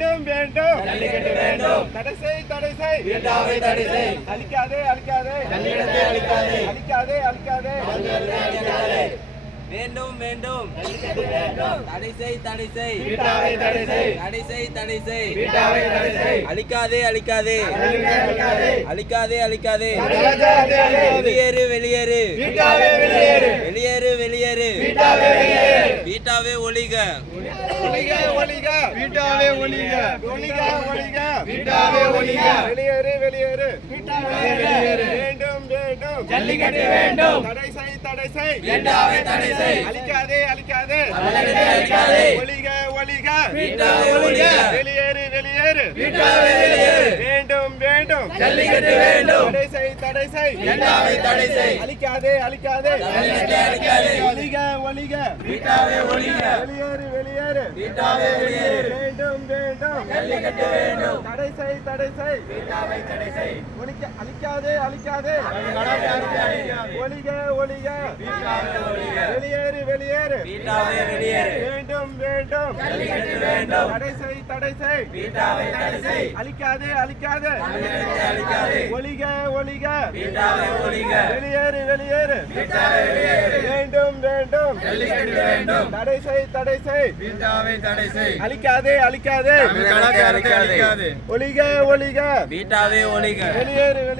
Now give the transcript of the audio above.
வேண்டும் வேண்டும் ஜல்லிக்கட்டு வேண்டும். தடை செய் தடை செய் வீட்டாவை தடை செய். அழிக்காதே அழிக்காதே ஜல்லிக்கட்டை அழிக்காதே. அழிக்காதே அழிக்காதே ஜல்லிக்கட்டை அழிக்காதே. வேண்டும் வேண்டும் ஜல்லிக்கட்டு வேண்டும். தடை செய் தடை செய் வீட்டாவை தடை செய். தடை செய் தடை செய் வீட்டாவை தடை செய். அழிக்காதே அழிக்காதே ஜல்லிக்கட்டை அழிக்காதே. அழிக்காதே அழிக்காதே அழிக்காதே. வெளியேறு வெளியேறு வீட்டாவை வெளியேறு. வெளியேறு வெளியேறு வீட்டாவை வெளியேறு. வீட்டாவே ஒழிக ஒளிக ஒளிக வீட்டாவை ஒழிக. ஒளிக ஒளிக வீட்டாவே ஒழிக. வெளியேறு வெளியேறு வீட்டாவை வெளியேறு. வேண்டும் வேண்டும் ஜல்லிக்கட்டு வேண்டும். தடை செய் தடை செய் வீட்டாவை தடை செய். அழிக்காதே அழிக்காதே ஜல்லிக்கட்டை அழிக்காதே. ஒளிக ஒளிக வீட்டாவை ஒழிக. வெளியேறு வெளியேறு வீட்டாவை வெளியேறு. வேண்டும் வேண்டும் ஜல்லிக்கட்டு வேண்டும். தடை செய் தடை செய் வீட்டாவை தடை செய். அழிக்காதே அழிக்காதே ஜல்லிக்கட்டை அழிக்காதே. ஒளிக ஒளிக வீட்டாவை ஒழிக. வெளியேறு வெளியேறு வீட்டாவை வெளியேறு. வேண்டும் வேண்டும் ஜல்லிக்கட்டு வேண்டும். தடை செய் தடை செய் வீட்டாவை தடை செய். அழிக்காதே அழிக்காதே ஒளிக ஒளிக வீட்டாவை ஒழிக. வெளியேறு வெளியேறு வீட்டாவே வெளியேறு வேண்டும் வேண்டும் ஜல்லிக்கட்டு வேண்டும். தடை செய் தடை செய் வீட்டாவை தடை செய். அழிக்காதே அழிக்காதே ஜல்லிக்கட்டை அழிக்காதே. ஒளிக ஒளிக வீட்டாவை ஒழிக. வெளியேறு வெளியேறு வீட்டாவை வெளியேறு. வேண்டும் வேண்டும் ஜல்லிக்கட்டு வேண்டும். தடை செய் தடை செய் வீட்டாவை தடை செய். அழிக்காதே அழிக்காதே அழிக்காதே. ஒளிக ஒளிக வீட்டாவே ஒழிக வெளியேறு